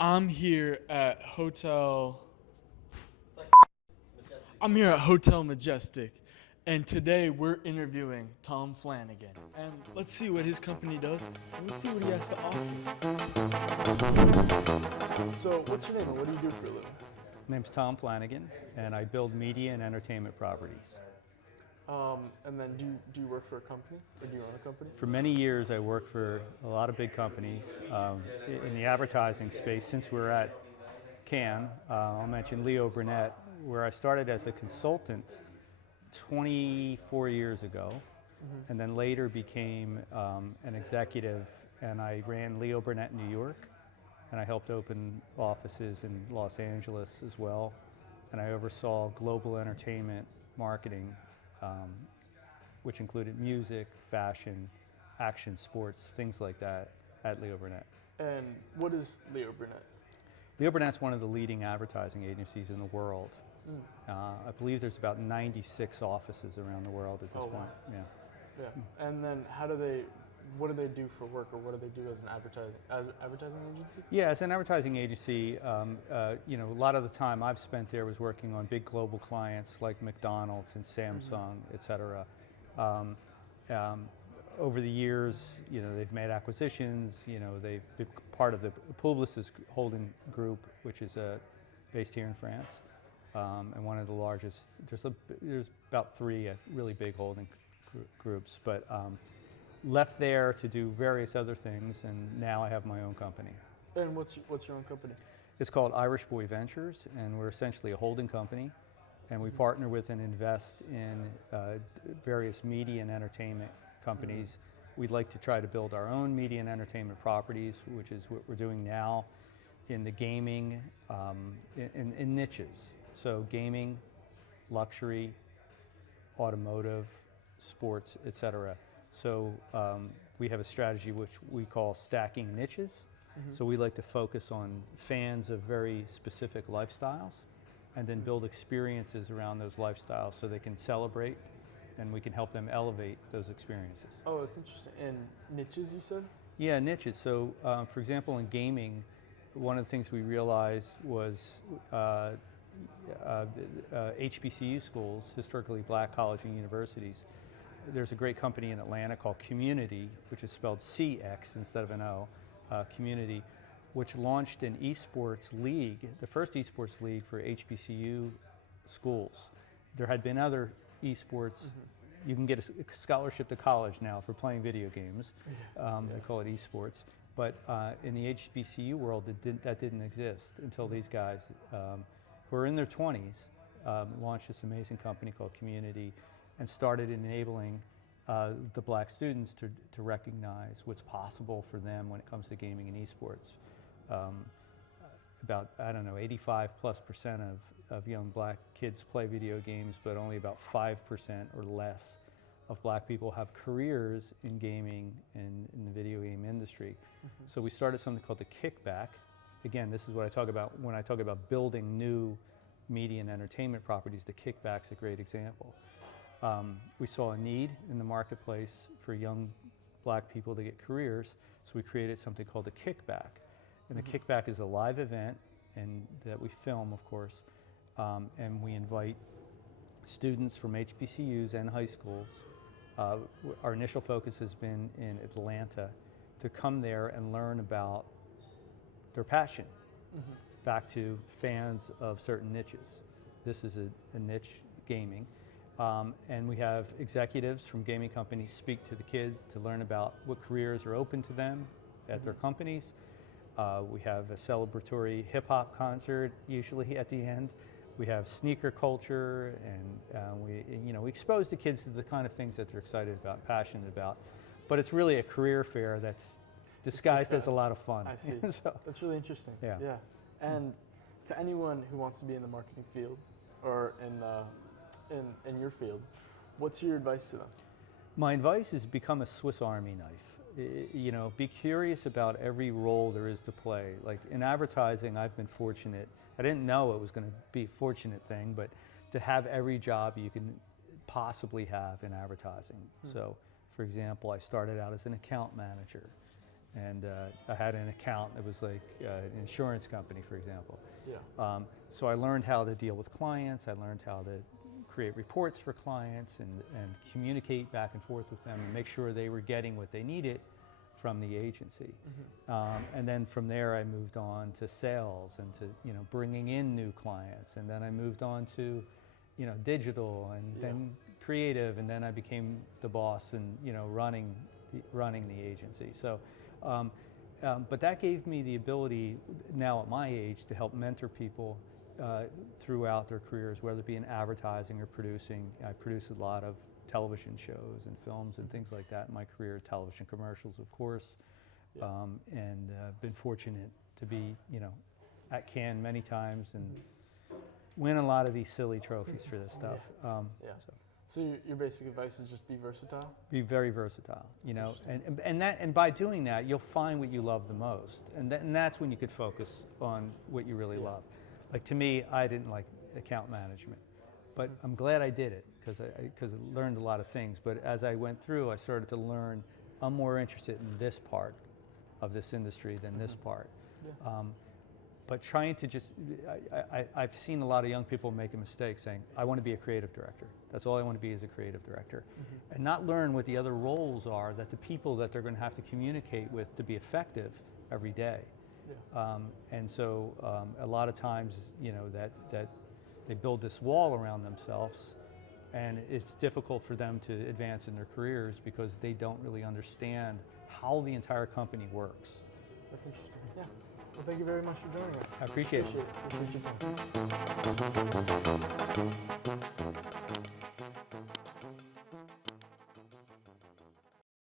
I'm here at Hotel. I'm here at Hotel Majestic, and today we're interviewing Tom Flanagan. And let's see what his company does. And let's see what he has to offer. So, what's your name and what do you do for a living? My name's Tom Flanagan, and I build media and entertainment properties. And then do you work for a company or do you own a company? For many years, I worked for a lot of big companies in the advertising space. Since we're at Cannes, I'll mention Leo Burnett, where I started as a consultant 24 years ago, and then later became an executive, and I ran Leo Burnett in New York, and I helped open offices in Los Angeles as well, and I oversaw global entertainment marketing, which included music, fashion, action sports, things like that at Leo Burnett. And what is Leo Burnett? Leo Burnett's one of the leading advertising agencies in the world. I believe there's about 96 offices around the world at this point. Wow. Yeah. Yeah. And then what do they do for work, or what do they do as an advertising agency? Yeah, as an advertising agency, a lot of the time I've spent there was working on big global clients like McDonald's and Samsung, et cetera. Over the years, they've made acquisitions. They've been part of the Publicis holding group, which is based here in France, and one of the largest. There's about three really big holding groups, but left there to do various other things, and now I have my own company. And what's your own company? It's called Irish Boy Ventures, and we're essentially a holding company, and we partner with and invest in various media and entertainment companies. We'd like to try to build our own media and entertainment properties, which is what we're doing now in the gaming, in niches. So gaming, luxury, automotive, sports, et cetera. So we have a strategy which we call stacking niches. So we like to focus on fans of very specific lifestyles and then build experiences around those lifestyles so they can celebrate and we can help them elevate those experiences. Oh, that's interesting. And niches, you said? Yeah, niches. So for example, in gaming, one of the things we realized was HBCU schools, historically black college and universities. There's a great company in Atlanta called Community, which is spelled CX instead of an O, Community, which launched an esports league, the first esports league for HBCU schools. There had been other esports. You can get a scholarship to college now for playing video games. They call it esports. But in the HBCU world, that didn't exist until these guys, who are in their 20s, launched this amazing company called Community and started enabling the black students to recognize what's possible for them when it comes to gaming and esports. About, 85+% of young black kids play video games, but only about 5% or less of black people have careers in gaming and in the video game industry. So we started something called the Kickback. Again, this is what I talk about when I talk about building new media and entertainment properties. The Kickback's a great example. We saw a need in the marketplace for young black people to get careers, so we created something called the Kickback. And the Kickback is a live event and that we film, of course, and we invite students from HBCUs and high schools. Our initial focus has been in Atlanta to come there and learn about their passion, back to fans of certain niches. This is a niche, gaming. And we have executives from gaming companies speak to the kids to learn about what careers are open to them at their companies. We have a celebratory hip-hop concert usually at the end. We have sneaker culture, and we expose the kids to the kind of things that they're excited about, passionate about. But it's really a career fair that's disguised as a lot of fun. I see. So, that's really interesting. Yeah. And to anyone who wants to be in the marketing field or in your field, what's your advice to them? my advice is become a Swiss Army knife. Be curious about every role there is to play. Like in advertising, I've been fortunate. I didn't know it was going to be a fortunate thing, but to have every job you can possibly have in advertising. So, for example, I started out as an account manager, And I had an account that was like an insurance company, for example. Yeah. So I learned how to deal with clients. I learned how to create reports for clients and communicate back and forth with them and make sure they were getting what they needed from the agency. And then from there I moved on to sales and to bringing in new clients, and then I moved on to digital and then creative, and then I became the boss and running the agency. So but that gave me the ability now at my age to help mentor people throughout their careers, whether it be in advertising or producing. I produced a lot of television shows and films and things like that in my career, television commercials, of course, and been fortunate to be, at Cannes many times and win a lot of these silly trophies for this stuff. So your basic advice is just be versatile? Be very versatile, and by doing that, you'll find what you love the most, and that's when you could focus on what you really love. Like to me, I didn't like account management, but I'm glad I did it because I learned a lot of things. But as I went through, I started to learn I'm more interested in this part of this industry than this part. But trying to just, I've seen a lot of young people make a mistake saying, I want to be a creative director. That's all I want to be is a creative director. And not learn what the other roles are that the people that they're going to have to communicate with to be effective every day. And so a lot of times, that they build this wall around themselves, and it's difficult for them to advance in their careers because they don't really understand how the entire company works. That's interesting. Yeah. Well, thank you very much for joining us. I appreciate it. Appreciate your time.